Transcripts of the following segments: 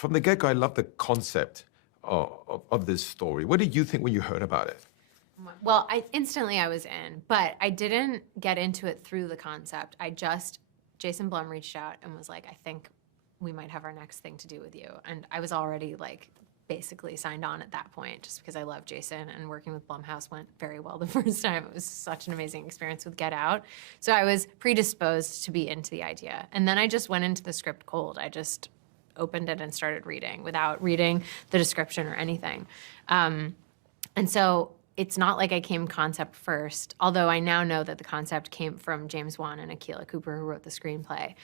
from the get-go, I love the concept of this story. What did you think when you heard about it? Well, instantly I was in, but I didn't get into it through the concept. Jason Blum reached out and was like, I think we might have our next thing to do with you. And I was already like basically signed on at that point just because I love Jason, and working with Blumhouse went very well the first time. It was such an amazing experience with Get Out. So I was predisposed to be into the idea. And then I just went into the script cold. I just opened it and started reading without reading the description or anything. And so it's not like I came concept first, although I now know that the concept came from James Wan and Akilah Cooper, who wrote the screenplay.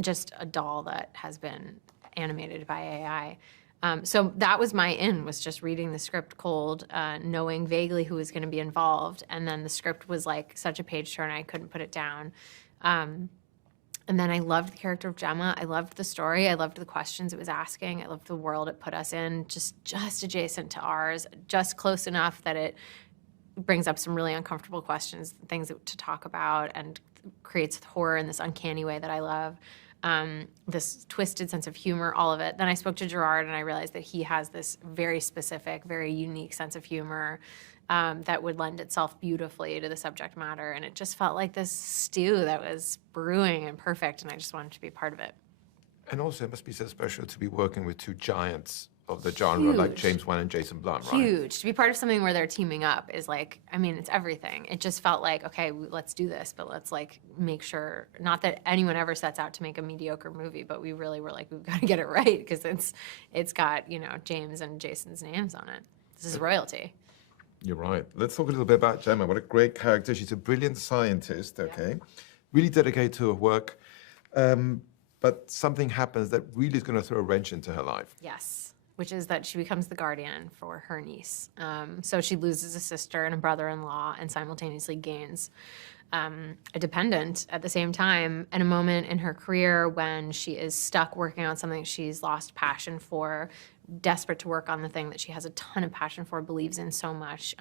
Just a doll that has been animated by AI. So that was my in, was just reading the script cold, knowing vaguely who was going to be involved. And then the script was like such a page turner, I couldn't put it down. And then I loved the character of Gemma. I loved the story. I loved the questions it was asking. I loved the world it put us in, just adjacent to ours, just close enough that it brings up some really uncomfortable questions, things to talk about, and creates horror in this uncanny way that I love. This twisted sense of humor, all of it. Then I spoke to Gerard and I realized that he has this very specific, very unique sense of humor that would lend itself beautifully to the subject matter. And it just felt like this stew that was brewing and perfect, and I just wanted to be part of it. And also, it must be so special to be working with two giants of the genre, like James Wan and Jason Blum, right? Huge. To be part of something where they're teaming up is like, I mean, it's everything. It just felt like, okay, let's do this, but let's like make sure, not that anyone ever sets out to make a mediocre movie, but we really were like, we've got to get it right, because it's got, you know, James and Jason's names on it. This is royalty. You're right. Let's talk a little bit about Gemma. What a great character. She's a brilliant scientist, okay? Really dedicated to her work. But something happens that really is going to throw a wrench into her life. Yes, which is that she becomes the guardian for her niece. So she loses a sister and a brother-in-law and simultaneously gains a dependent at the same time, in a moment in her career when she is stuck working on something she's lost passion for, desperate to work on the thing that she has a ton of passion for, believes in so much.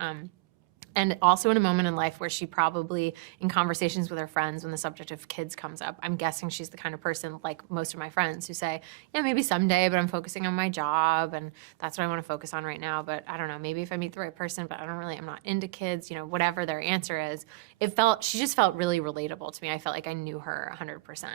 And also in a moment in life where she probably, in conversations with her friends, when the subject of kids comes up, I'm guessing she's the kind of person, like most of my friends, who say, yeah, maybe someday, but I'm focusing on my job, and that's what I want to focus on right now, but I don't know, maybe if I meet the right person, but I'm not into kids, you know, whatever their answer is. She just felt really relatable to me. I felt like I knew her 100%.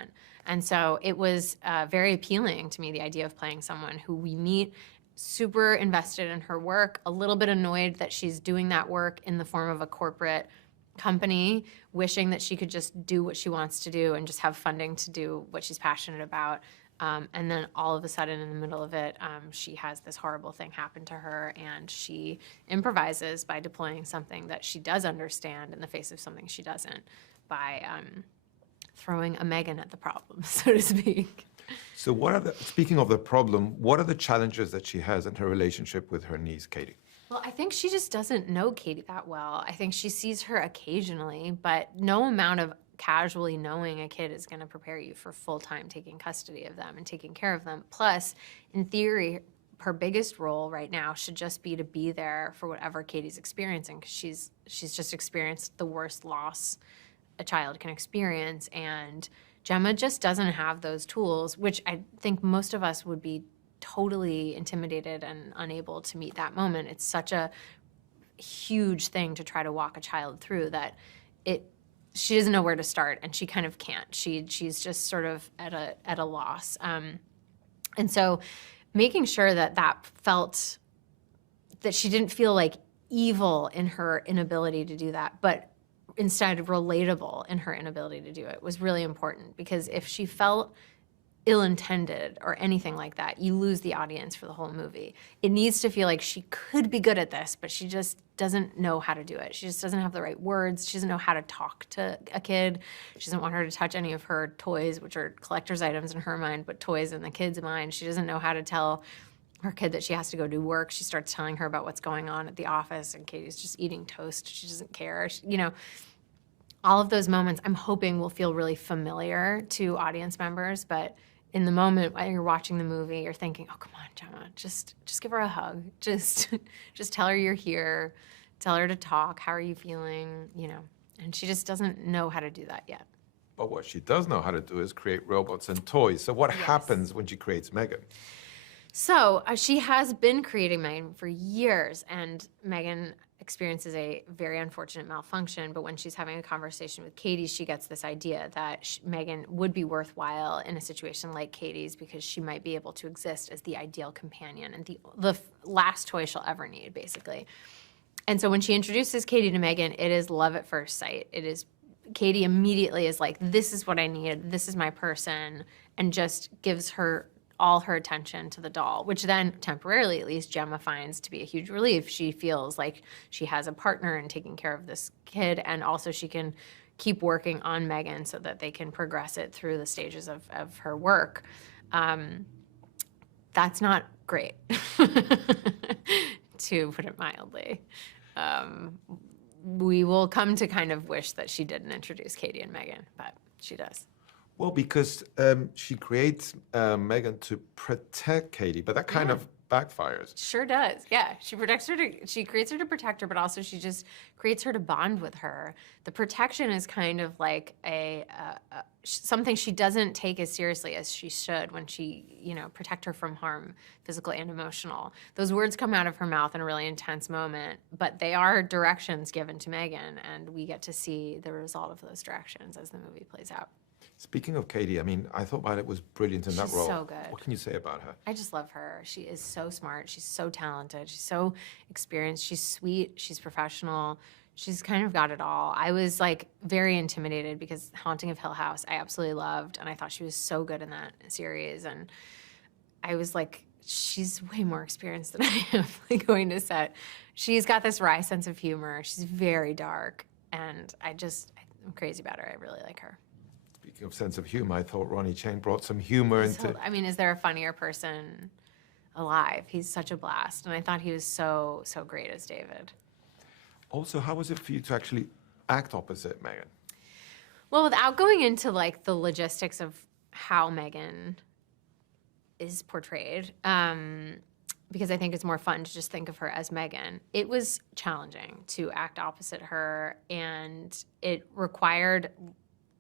And so it was very appealing to me, the idea of playing someone who we meet super invested in her work, a little bit annoyed that she's doing that work in the form of a corporate company, wishing that she could just do what she wants to do and just have funding to do what she's passionate about. And then all of a sudden in the middle of it, she has this horrible thing happen to her, and she improvises by deploying something that she does understand in the face of something she doesn't, by throwing a M3GAN at the problem, so to speak. So speaking of the problem, what are the challenges that she has in her relationship with her niece, Katie? Well, I think she just doesn't know Katie that well. I think she sees her occasionally, but no amount of casually knowing a kid is going to prepare you for full-time taking custody of them and taking care of them. Plus, in theory, her biggest role right now should just be to be there for whatever Katie's experiencing, because she's just experienced the worst loss a child can experience, and Gemma just doesn't have those tools, which I think most of us would be totally intimidated and unable to meet that moment. It's such a huge thing to try to walk a child through that she doesn't know where to start, and she kind of can't. She's just sort of at a loss. And so making sure that she didn't feel like evil in her inability to do that, but instead relatable in her inability to do it, was really important, because if she felt ill-intended or anything like that, you lose the audience for the whole movie. It needs to feel like she could be good at this, but she just doesn't know how to do it. She just doesn't have the right words. She doesn't know how to talk to a kid. She doesn't want her to touch any of her toys, which are collector's items in her mind, but toys in the kid's mind. She doesn't know how to tell her kid that she has to go do work. She starts telling her about what's going on at the office, and Katie's just eating toast. She doesn't care. All of those moments I'm hoping will feel really familiar to audience members, but in the moment while you're watching the movie, you're thinking, oh, come on, Gemma, just give her a hug. Just tell her you're here. Tell her to talk. How are you feeling? And she just doesn't know how to do that yet. But what she does know how to do is create robots and toys. So what Yes. happens when she creates M3GAN? So she has been creating M3GAN for years, and M3GAN experiences a very unfortunate malfunction. But when she's having a conversation with Katie, she gets this idea that M3GAN would be worthwhile in a situation like Katie's because she might be able to exist as the ideal companion and the last toy she'll ever need, basically. And so when she introduces Katie to M3GAN, it is love at first sight. It is Katie immediately is like, this is what I need. This is my person, and just gives her all her attention to the doll, which then temporarily, at least, Gemma finds to be a huge relief. She feels like she has a partner in taking care of this kid, and also she can keep working on M3GAN so that they can progress it through the stages of her work. That's not great, to put it mildly. We will come to kind of wish that she didn't introduce Katie and M3GAN, but she does. Well, because she creates M3GAN to protect Katie, but that kind of backfires. Sure does. Yeah, she protects her she creates her to protect her, but also she just creates her to bond with her. The protection is kind of like something she doesn't take as seriously as she should when she, protect her from harm, physical and emotional. Those words come out of her mouth in a really intense moment, but they are directions given to M3GAN, and we get to see the result of those directions as the movie plays out. Speaking of Katie, I mean, I thought Violet was brilliant in that She's role. so good. What can you say about her? I just love her. She is so smart. She's so talented. She's so experienced. She's sweet. She's professional. She's kind of got it all. I was like very intimidated because Haunting of Hill House I absolutely loved, and I thought she was so good in that series. And I was like, she's way more experienced than I am like, going to set. She's got this wry sense of humor. She's very dark, and I'm crazy about her. I really like her. Speaking of sense of humor, I thought Ronnie Chang brought some humor into... I mean, is there a funnier person alive? He's such a blast, and I thought he was so great as David. Also, how was it for you to actually act opposite M3GAN? Well, without going into like the logistics of how M3GAN is portrayed, because I think it's more fun to just think of her as M3GAN, it was challenging to act opposite her, and it required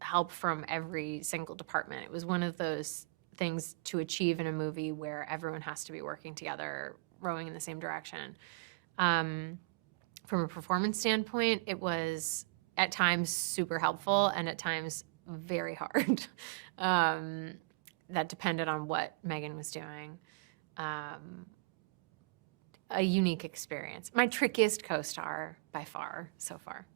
help from every single department. It was one of those things to achieve in a movie where everyone has to be working together, rowing in the same direction. From a performance standpoint, it was at times super helpful and at times very hard. That depended on what M3GAN was doing. A unique experience. My trickiest co-star by far so far.